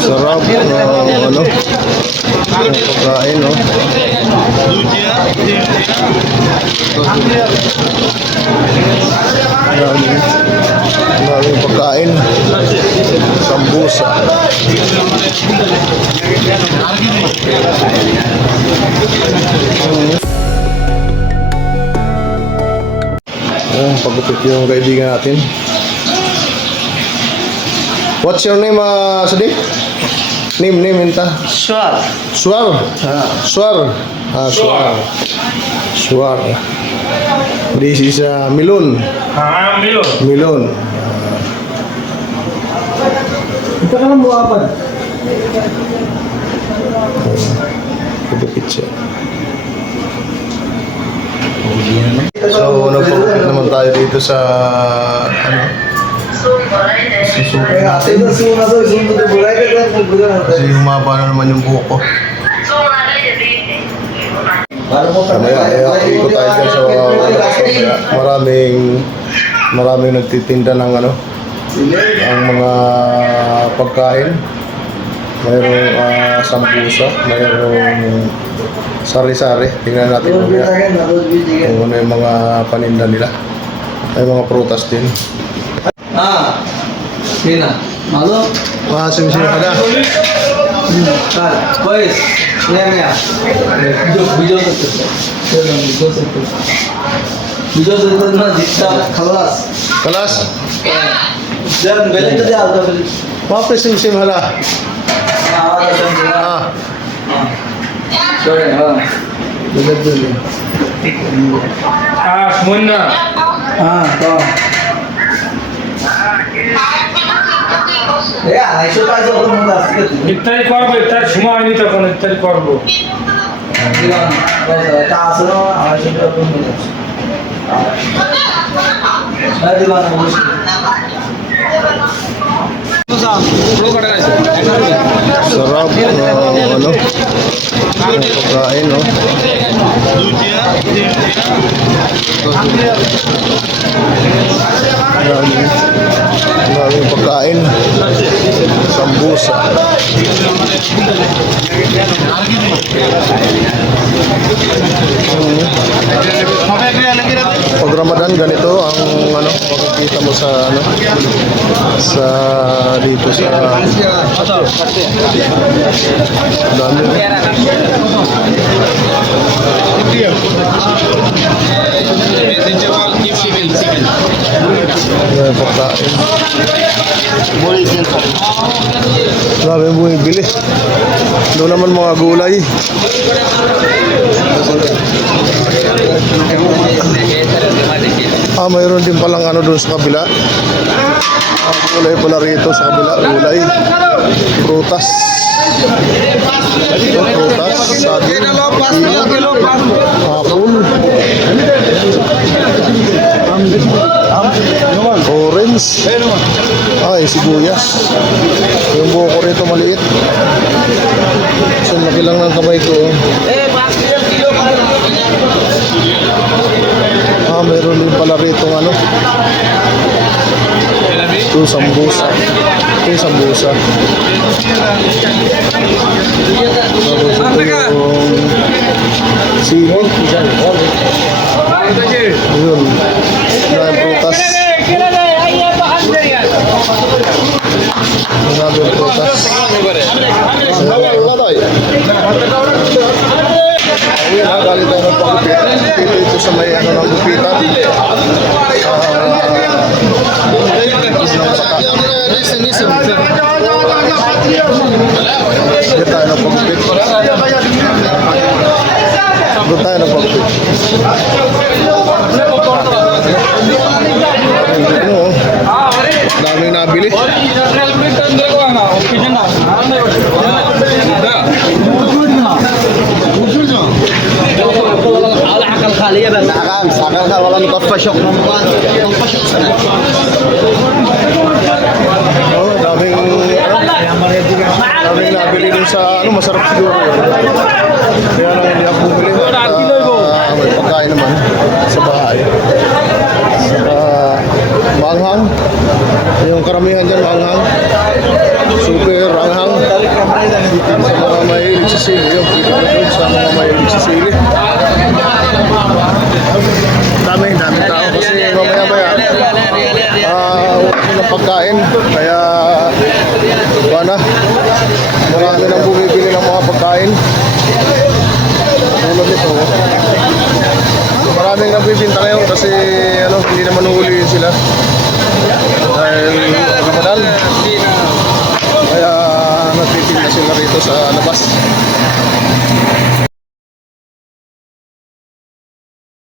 Sarap ano, pagkain, no? Maraming pagkain. Sambusa. Pagupit yung kaibigan natin. What's your name, Sadiq? Name inta. Swar. Swar. Swar. Swar. Swar. This is Milon. Milon. Milon. Ito ka lang buwapan. Pagupit siya. So, nagpagupit naman tayo dito sa ano? Susukin natin. Kasi humaba na naman yung buhok ko. Mamaya, ikot tayo dyan sa maraming nagtitinda ng ano, ang mga pagkain. Mayroong sambusa, mayroong sari-sari. Tingnan natin mamaya kung ano yung mga paninda nila. May mga prutas din. Sina. Malo? Sim-sim ka na. Boys. Maya. Video na dikta khalas. Kalas? Jab bele ka dial da bele. Pape sim-sim hala. Sorry, bele. Munna. To. Ya, eso pa zo munda sikati. ইত্যাদি করবো ইত্যাদি সময় নিতে তখন ইত্যাদি করবো দিলাম। তা আসলো আমার সাথে কোন মিলে। দিলাম অবশ্যই। Sarap ano, pagkain, no? Maraming pagkain. Sambusa. Pag Ramadan ganito ang ano, makikita mo sa ano, sa dito sa dami. Pagkain. Grabe yung bumibili. Doon naman mga gulay. Mayroon din palang ano doon sa kabila. Gulay pala rito sa kabila. Gulay. Prutas. Ito, prutas. Saging. Apple. Orange. Ay, sibuyas. Yung buho ko rito maliit. So, laki lang ng kamay ko. Meron din pala rito ano. Ito, sambusa. Ito yung sambusa. Tapos ito yung sili. Ayun. Maraming prutas. Maraming prutas. Galing tayo ng pagupit. Ito sa may ano ng gupitan. Sige tayo ng pagupit. Doon tayo ng pagupit. Daming nabili. Kaliya ba sakal ka wala ni pasyok mo pa. Daming nabili dun sa ano, masarap siguro yun. Kaya lang hindi ako bumili. May pagkain naman sa bahay. Manghang. Yung karamihan dyan, anghang. Super anghang. Sa mga mahilig sa sili. Yung kita ko doon sa mga mahilig sa sili. Dami tao. Kasi mamaya-maya, wala silang pagkain. Kaya, marami nang bumibili ng mga pagkain. Tulad nito. Maraming nagbibinta ngayon kasi hindi naman uhulihin sila. Dahil